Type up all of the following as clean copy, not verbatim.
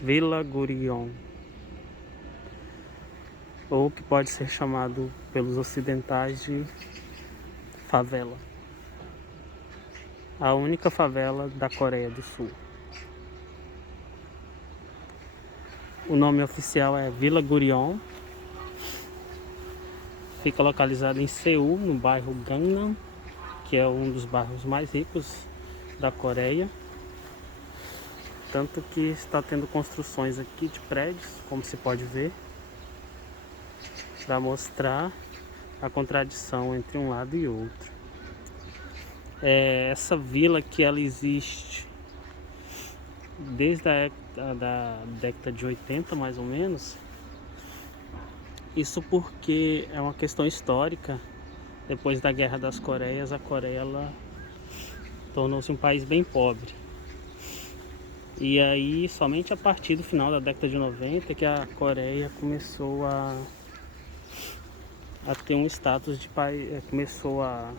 Vila Gurion, ou que pode ser chamado pelos ocidentais de favela. A única favela da Coreia do Sul. O nome oficial é Vila Gurion. Fica localizado em Seul, no bairro Gangnam, que é um dos bairros mais ricos da Coreia. Tanto que está tendo construções aqui de prédios, como se pode ver, para mostrar a contradição entre um lado e outro. Essa vila que ela existe desde da década de 80, mais ou menos. Isso porque é uma questão histórica. Depois da Guerra das Coreias, a Coreia tornou-se um país bem pobre. E aí, somente a partir do final da década de 90 que a Coreia começou a ter um status de país, começou a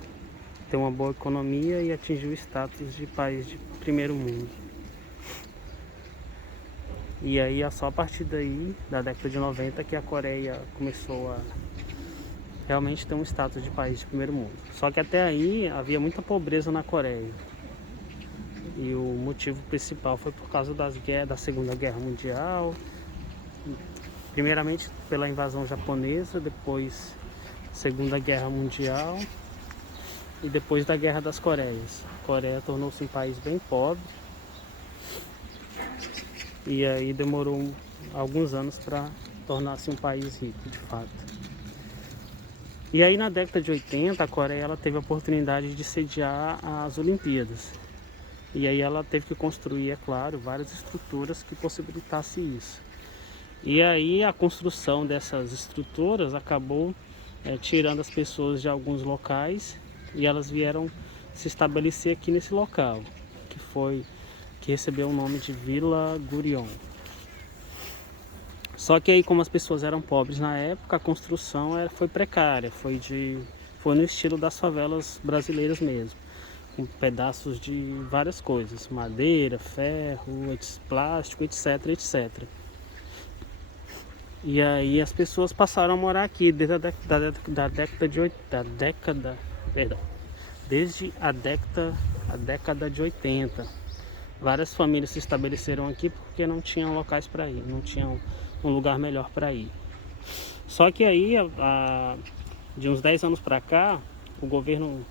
ter uma boa economia e atingiu o status de país de primeiro mundo. E aí é só a partir daí, da década de 90, que a Coreia começou a realmente ter um status de país de primeiro mundo. Só que até aí havia muita pobreza na Coreia. E o motivo principal foi por causa da Segunda Guerra Mundial. Primeiramente pela invasão japonesa, depois Segunda Guerra Mundial e depois da Guerra das Coreias. A Coreia tornou-se um país bem pobre. E aí demorou alguns anos para tornar-se um país rico, de fato. E aí na década de 80, a Coreia ela teve a oportunidade de sediar as Olimpíadas. E aí ela teve que construir, é claro, várias estruturas que possibilitassem isso. E aí a construção dessas estruturas acabou tirando as pessoas de alguns locais e elas vieram se estabelecer aqui nesse local, que recebeu o nome de Vila Gurion. Só que aí, como as pessoas eram pobres na época, a construção foi precária, foi no estilo das favelas brasileiras mesmo, com pedaços de várias coisas, madeira, ferro, plástico, etc, etc. E aí as pessoas desde a década de 80. Várias famílias se estabeleceram aqui porque não tinham locais para ir, não tinham um lugar melhor para ir. Só que aí, de uns 10 anos para cá, o governo,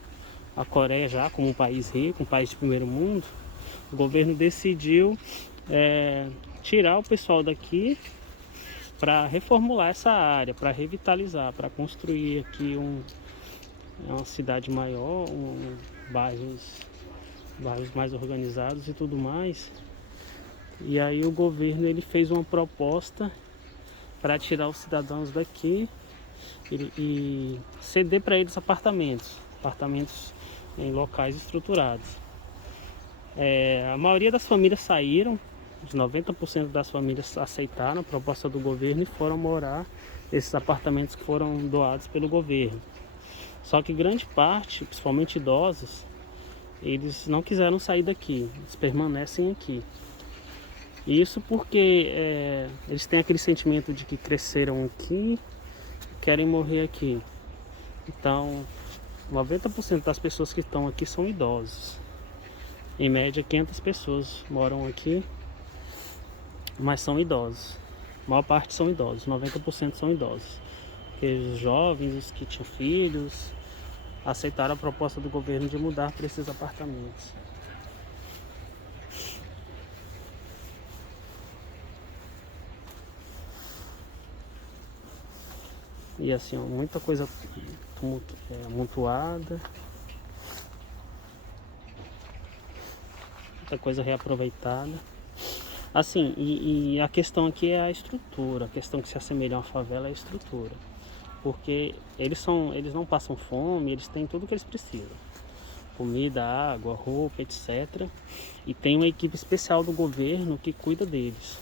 a Coreia já como um país rico, um país de primeiro mundo, o governo decidiu tirar o pessoal daqui para reformular essa área, para revitalizar, para construir aqui uma cidade maior, bairros mais organizados e tudo mais. E aí o governo ele fez uma proposta para tirar os cidadãos daqui e ceder para eles apartamentos em locais estruturados. A maioria das famílias saíram, os 90% das famílias aceitaram a proposta do governo e foram morar nesses apartamentos que foram doados pelo governo. Só que grande parte, principalmente idosos, eles não quiseram sair daqui, eles permanecem aqui. Isso porque eles têm aquele sentimento de que cresceram aqui, querem morrer aqui. Então, 90% das pessoas que estão aqui são idosos. Em média, 500 pessoas moram aqui, mas são idosos. A maior parte são idosos, 90% são idosos. Porque os jovens, os que tinham filhos, aceitaram a proposta do governo de mudar para esses apartamentos. E assim, muita coisa amontoada, muita coisa reaproveitada. Assim, e a questão aqui é a estrutura, a questão que se assemelha a uma favela é a estrutura. Porque eles não passam fome, eles têm tudo o que eles precisam. Comida, água, roupa, etc. E tem uma equipe especial do governo que cuida deles.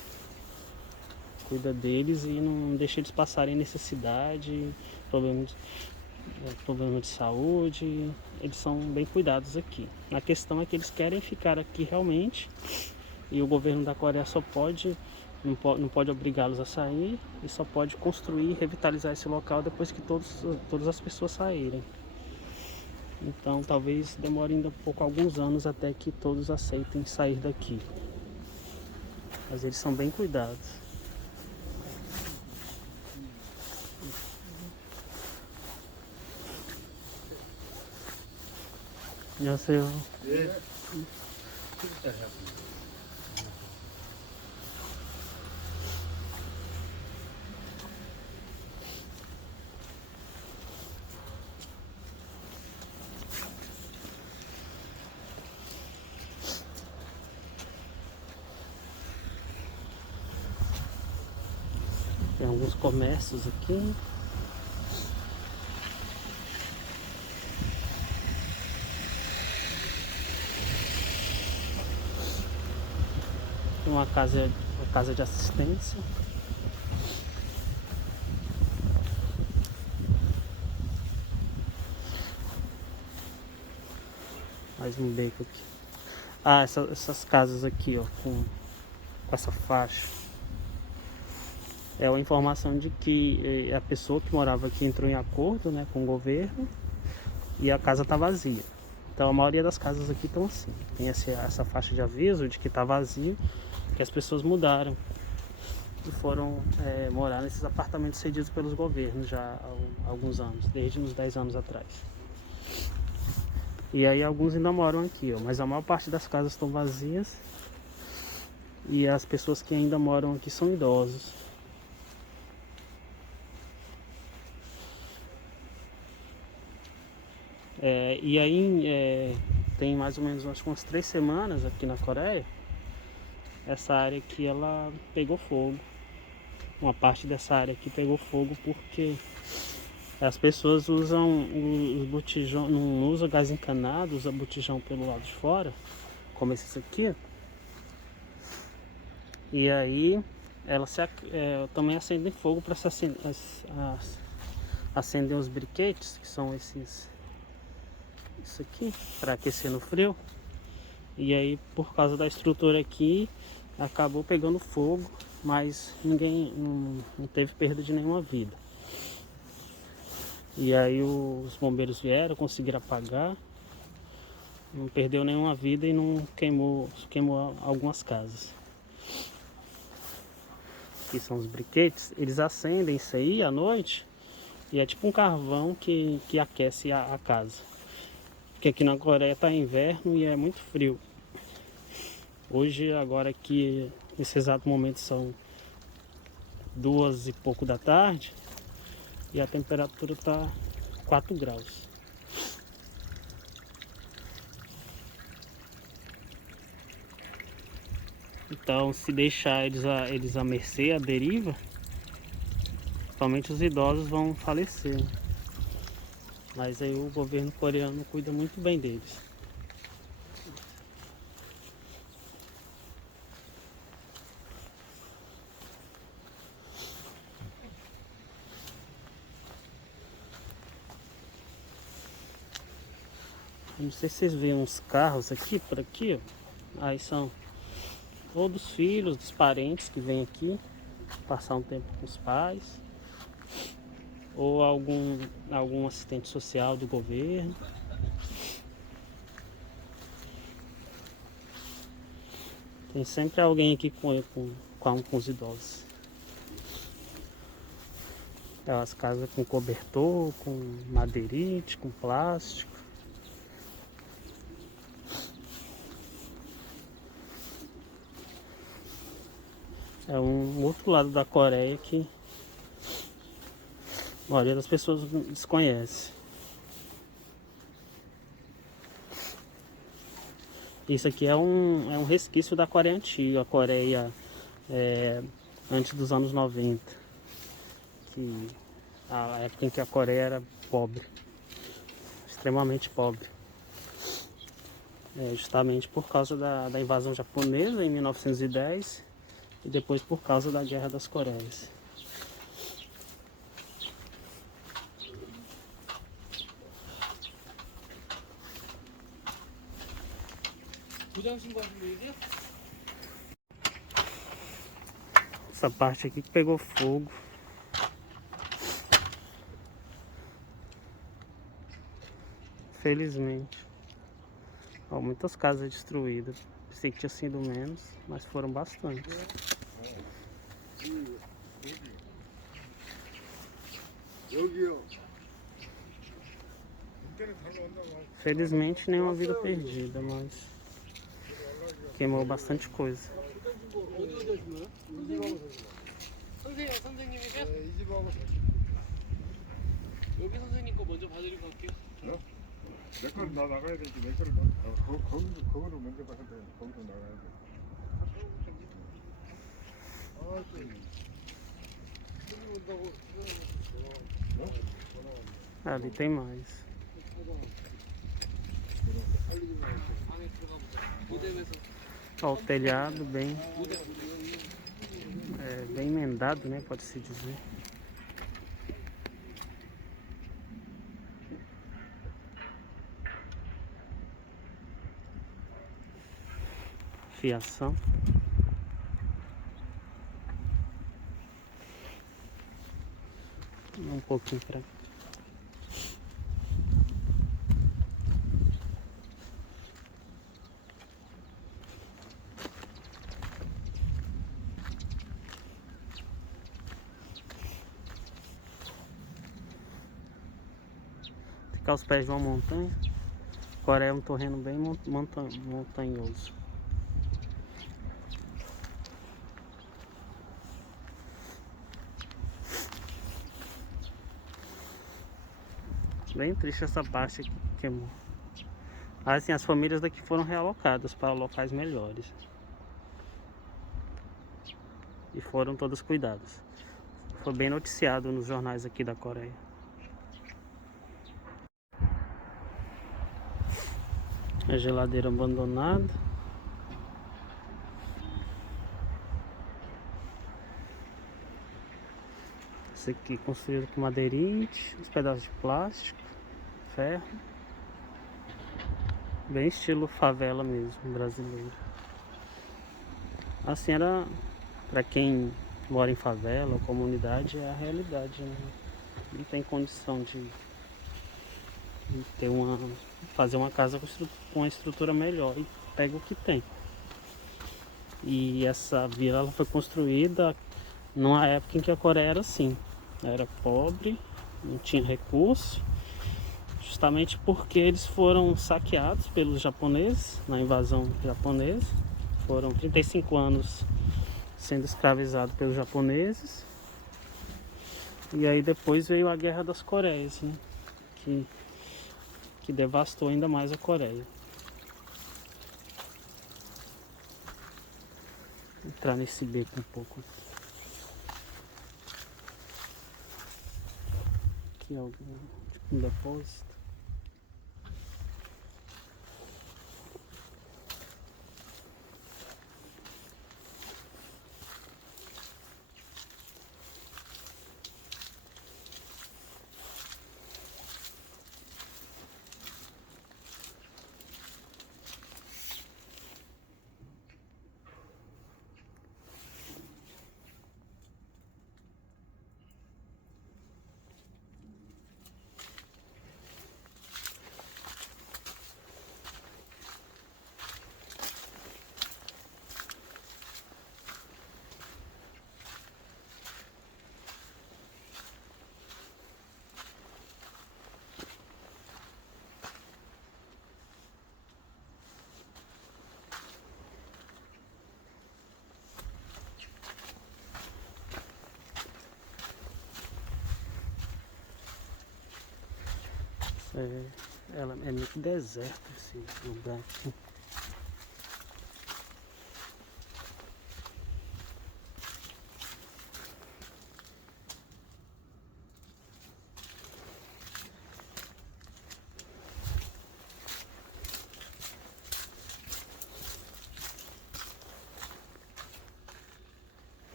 E não deixa eles passarem necessidade, problema de saúde. Eles são bem cuidados aqui. A questão é que eles querem ficar aqui realmente, e o governo da Coreia só pode não pode obrigá-los a sair e só pode construir e revitalizar esse local depois que todas as pessoas saírem. Então talvez demore ainda alguns anos até que todos aceitem sair daqui. Mas eles são bem cuidados. 안녕하세요. 네. Tem alguns comércios aqui. Tem uma casa de assistência. Mais um beco aqui. Ah, essas casas aqui, ó, com essa faixa. É uma informação de que a pessoa que morava aqui entrou em acordo, né, com o governo e a casa está vazia. Então a maioria das casas aqui estão assim. Tem essa faixa de aviso de que está vazio, que as pessoas mudaram e foram morar nesses apartamentos cedidos pelos governos já há alguns anos, desde uns 10 anos atrás. E aí alguns ainda moram aqui, ó, mas a maior parte das casas estão vazias e as pessoas que ainda moram aqui são idosos. E aí tem mais ou menos acho que umas 3 semanas aqui na Coreia, essa área aqui ela pegou fogo. Uma parte dessa área aqui pegou fogo porque as pessoas usam os botijão, não usa gás encanado, usa botijão pelo lado de fora, como esses aqui. E aí elas também acendem fogo para acender os briquetes, que são isso aqui, para aquecer no frio. E aí por causa da estrutura aqui acabou pegando fogo, mas ninguém não teve perda de nenhuma vida. E aí os bombeiros vieram, conseguiram apagar, não perdeu nenhuma vida e não queimou algumas casas. Aqui são os briquetes, eles acendem isso aí à noite e é tipo um carvão que aquece a casa. Porque aqui na Coreia está inverno e é muito frio. Hoje, agora aqui, nesse exato momento são 2 e pouco da tarde e a temperatura está 4 graus. Então, se deixar eles à mercê, à deriva, somente os idosos vão falecer. Mas aí o governo coreano cuida muito bem deles. Não sei se vocês veem uns carros aqui, por aqui, ó. Aí são ou dos filhos, dos parentes que vêm aqui passar um tempo com os pais, ou algum assistente social do governo. Tem sempre alguém aqui com os idosos. As casas com cobertor, com madeirite, com plástico. É um outro lado da Coreia que a maioria das pessoas desconhece. Isso aqui é um resquício da Coreia antiga, a Coreia antes dos anos 90. Que a época em que a Coreia era pobre, extremamente pobre. Justamente por causa da invasão japonesa em 1910 e depois por causa da Guerra das Coreias. Essa parte aqui que pegou fogo. Felizmente. Ó, muitas casas destruídas. Pensei que tinha sido menos, mas foram bastante. Felizmente nenhuma vida perdida, mas queimou bastante coisa. 여기 선생님 거 먼저 봐드리고 갈게요. 내 거는 나 나가야 되지. 내 거를 거기로 먼저 봐야 돼. 거기로 나가야 돼. Ali tem mais. Ó, o telhado bem emendado, né? Pode-se dizer. Fiação. Um pouquinho pra cá. Ficar aos pés de uma montanha. Coreia é um terreno bem montanhoso. Bem triste essa parte aqui que queimou. Assim, as famílias daqui foram realocadas para locais melhores. E foram todas cuidadas. Foi bem noticiado nos jornais aqui da Coreia. A geladeira abandonada. Esse aqui construído com madeirite, uns pedaços de plástico, ferro. Bem estilo favela mesmo, brasileiro. Assim era para quem mora em favela ou comunidade, é a realidade, né? Não tem condição de ter fazer uma casa com uma estrutura melhor e pega o que tem. E essa vila ela foi construída numa época em que a Coreia era assim, era pobre, não tinha recurso, justamente porque eles foram saqueados pelos japoneses na invasão japonesa. Foram 35 anos sendo escravizados pelos japoneses. E aí depois veio a Guerra das Coreias, né? Que devastou ainda mais a Coreia. Vou entrar nesse beco um pouco. Aqui é um depósito. Ela é meio que deserto esse lugar aqui.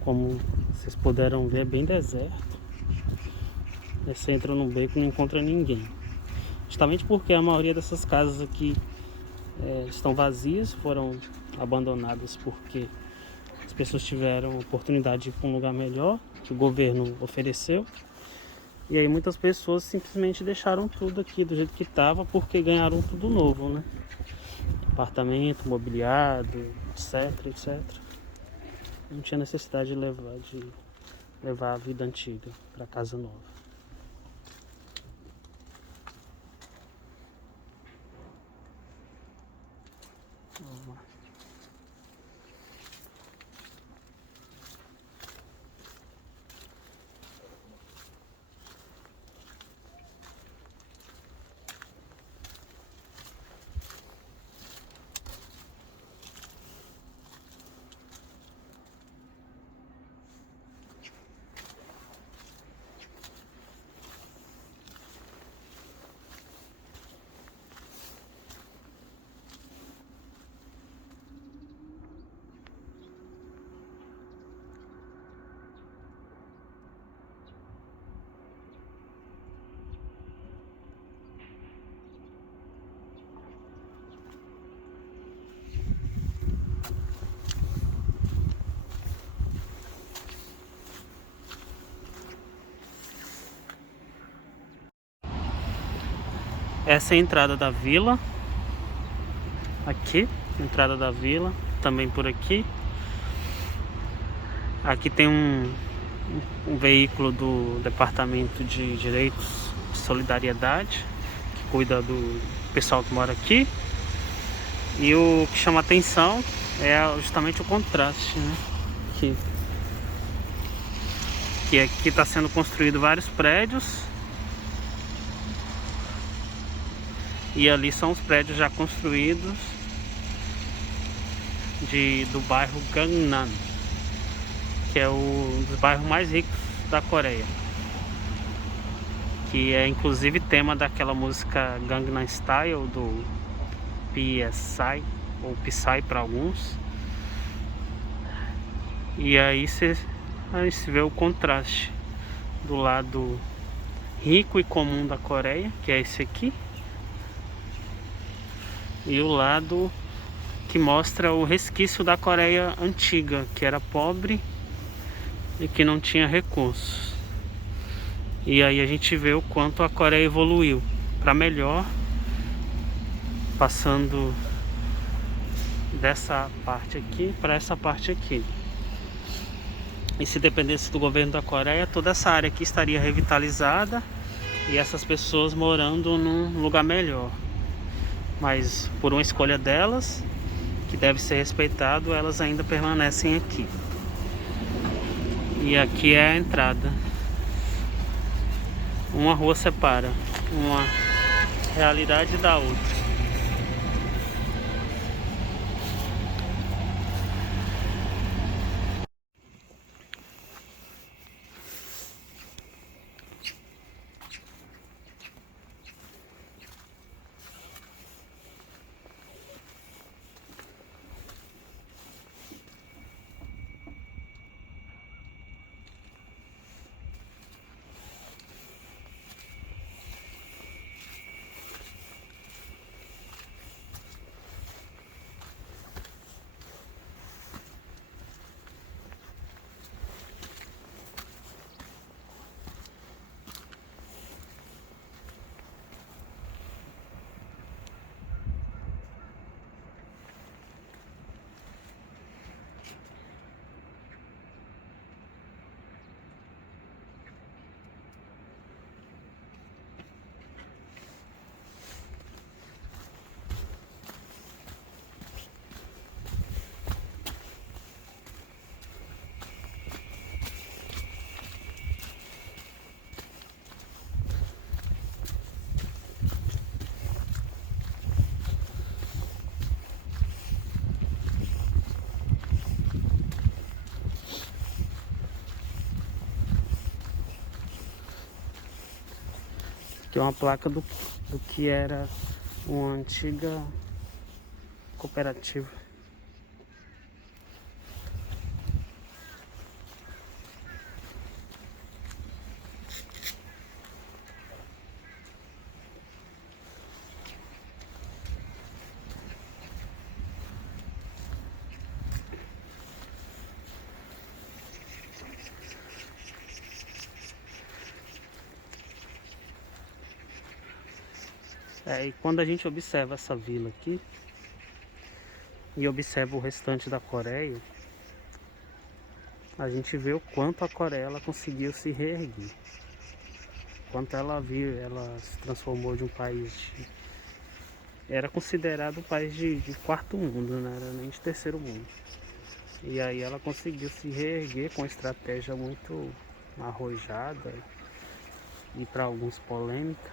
Como vocês puderam ver, é bem deserto. Você entra no beco e não encontra ninguém. Justamente porque a maioria dessas casas aqui estão vazias, foram abandonadas porque as pessoas tiveram oportunidade de ir para um lugar melhor, que o governo ofereceu. E aí muitas pessoas simplesmente deixaram tudo aqui do jeito que estava porque ganharam tudo novo, né? Apartamento, mobiliado, etc, etc. Não tinha necessidade de levar a vida antiga para casa nova. Vamos lá. Essa é a entrada da vila. Aqui, entrada da vila, também por aqui. Aqui tem um veículo do Departamento de Direitos e Solidariedade, que cuida do pessoal que mora aqui. E o que chama atenção é justamente o contraste, né? Que aqui está sendo construído vários prédios. E ali são os prédios já construídos do bairro Gangnam, que é um dos bairros mais ricos da Coreia, que é inclusive tema daquela música Gangnam Style do PSI, ou Psy para alguns. E aí se vê o contraste do lado rico e comum da Coreia, que é esse aqui, e o lado que mostra o resquício da Coreia antiga, que era pobre e que não tinha recursos. E aí a gente vê o quanto a Coreia evoluiu para melhor, passando dessa parte aqui para essa parte aqui. E se dependesse do governo da Coreia, toda essa área aqui estaria revitalizada e essas pessoas morando num lugar melhor. Mas por uma escolha delas, que deve ser respeitado, elas ainda permanecem aqui. E aqui é a entrada. Uma rua separa uma realidade da outra. Aqui é uma placa do que era uma antiga cooperativa. E quando a gente observa essa vila aqui e observa o restante da Coreia, a gente vê o quanto a Coreia ela conseguiu se reerguer. Quanto ela se transformou de um país era considerado um país de quarto mundo, não era nem de terceiro mundo. E aí ela conseguiu se reerguer com uma estratégia muito arrojada e para alguns polêmica.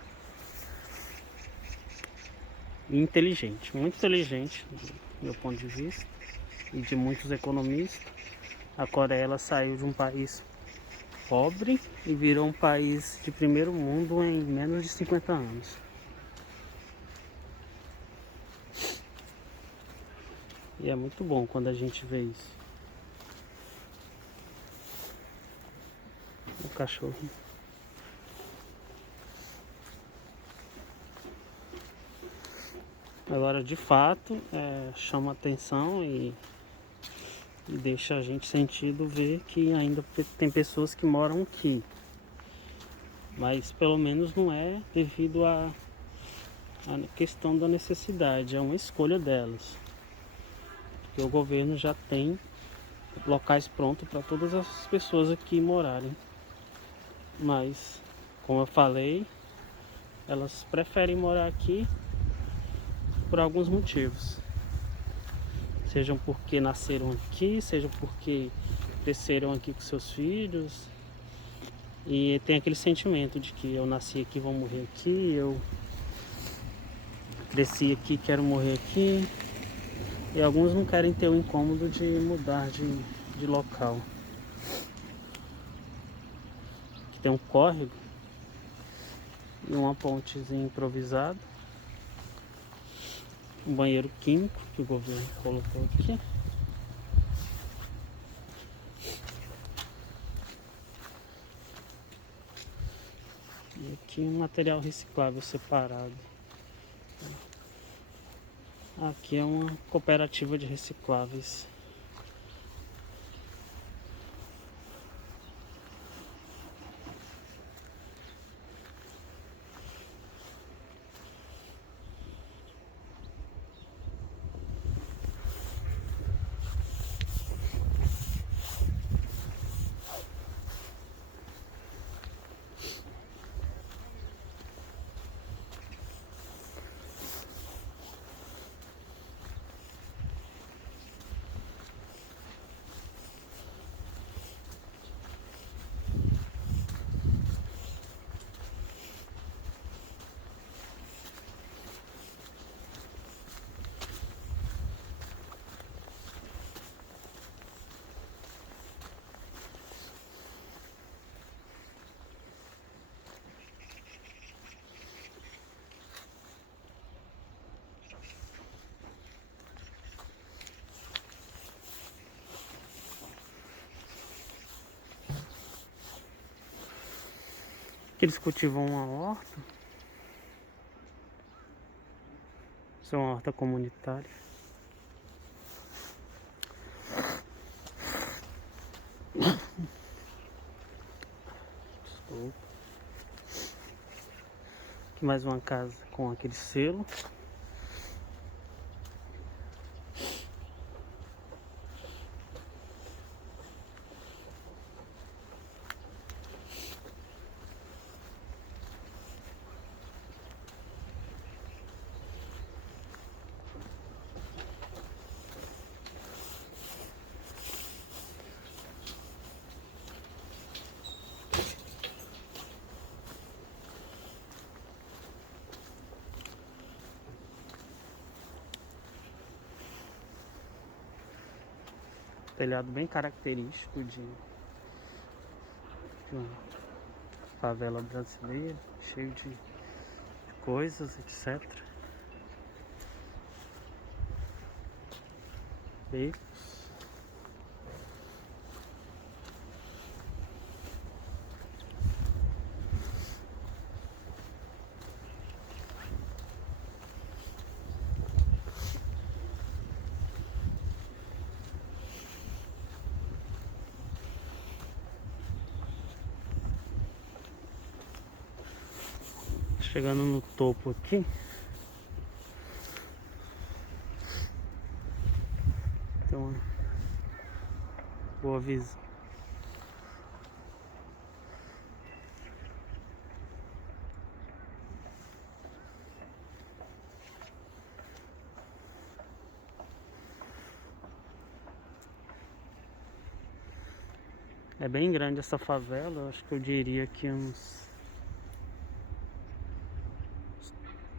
E inteligente, muito inteligente do meu ponto de vista e de muitos economistas. A Coreia ela saiu de um país pobre e virou um país de primeiro mundo em menos de 50 anos. E é muito bom quando a gente vê isso. O cachorro. Agora, de fato, chama atenção e deixa a gente sentido ver que ainda tem pessoas que moram aqui. Mas pelo menos não é devido à questão da necessidade, é uma escolha delas. Porque o governo já tem locais prontos para todas as pessoas aqui morarem. Mas, como eu falei, elas preferem morar aqui por alguns motivos. Sejam porque nasceram aqui, sejam porque cresceram aqui com seus filhos. E tem aquele sentimento de que eu nasci aqui, vou morrer aqui, eu cresci aqui, quero morrer aqui. E alguns não querem ter o incômodo de mudar de local. Aqui tem um córrego e uma pontezinha improvisada. Um banheiro químico que o governo colocou aqui. E aqui um material reciclável separado. Aqui é uma cooperativa de recicláveis. Aqui eles cultivam uma horta. Isso é uma horta comunitária. Desculpa. Aqui mais uma casa com aquele selo. Telhado bem característico de uma favela brasileira, cheio de coisas, etc. Becos. Chegando no topo aqui, aviso. É bem grande essa favela, eu acho que eu diria que uns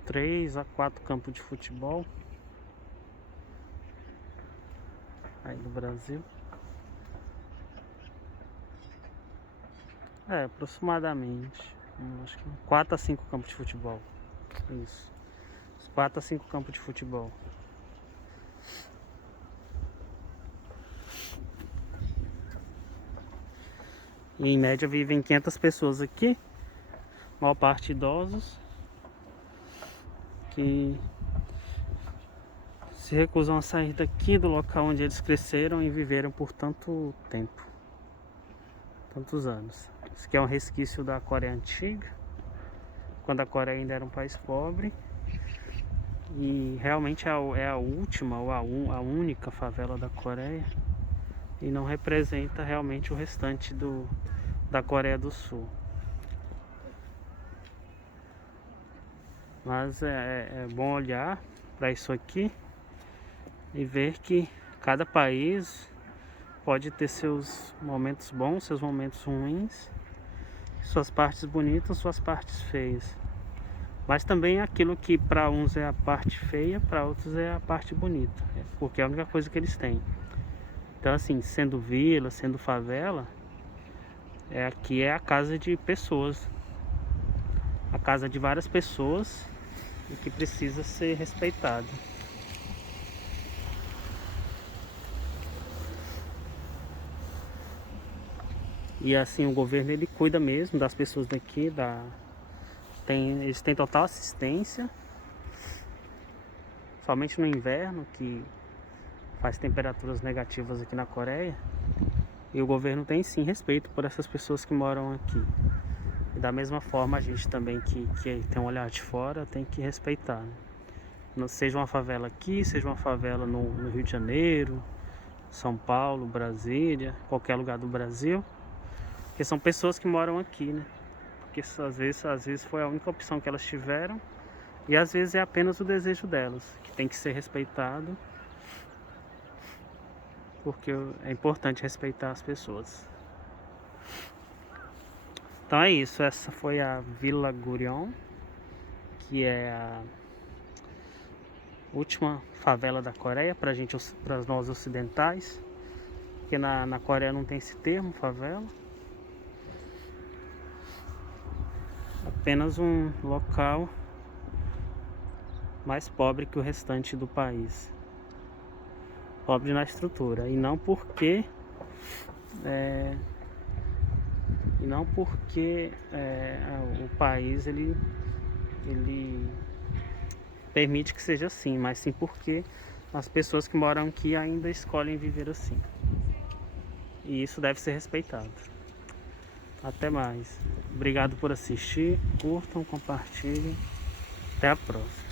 3 a 4 campos de futebol aí no Brasil. Aproximadamente. Acho que 4 a 5 campos de futebol. Isso. 4 a 5 campos de futebol. E em média vivem 500 pessoas aqui, a maior parte idosos, que se recusam a sair daqui do local onde eles cresceram e viveram por tanto tempo, tantos anos. Isso aqui é um resquício da Coreia Antiga, quando a Coreia ainda era um país pobre, e realmente é a última ou a única favela da Coreia, e não representa realmente o restante da Coreia do Sul. Mas é bom olhar para isso aqui e ver que cada país pode ter seus momentos bons, seus momentos ruins, suas partes bonitas, suas partes feias. Mas também aquilo que para uns é a parte feia, para outros é a parte bonita, porque é a única coisa que eles têm. Então assim, sendo vila, sendo favela, aqui é a casa de pessoas, a casa de várias pessoas, e que precisa ser respeitada. E assim, o governo ele cuida mesmo das pessoas daqui, eles têm total assistência, somente no inverno, que faz temperaturas negativas aqui na Coreia, e o governo tem sim respeito por essas pessoas que moram aqui. E da mesma forma a gente também que tem um olhar de fora tem que respeitar, né? Seja uma favela aqui, seja uma favela no Rio de Janeiro, São Paulo, Brasília, qualquer lugar do Brasil, porque são pessoas que moram aqui, né? Porque às vezes foi a única opção que elas tiveram, e às vezes é apenas o desejo delas, que tem que ser respeitado, porque é importante respeitar as pessoas. Então é isso, essa foi a Vila Gurion, que é a última favela da Coreia para nós ocidentais, porque na Coreia não tem esse termo, favela. Apenas um local mais pobre que o restante do país, pobre na estrutura, e não porque o país ele permite que seja assim, mas sim porque as pessoas que moram aqui ainda escolhem viver assim, e isso deve ser respeitado. Até mais, obrigado por assistir, curtam, compartilhem, até a próxima.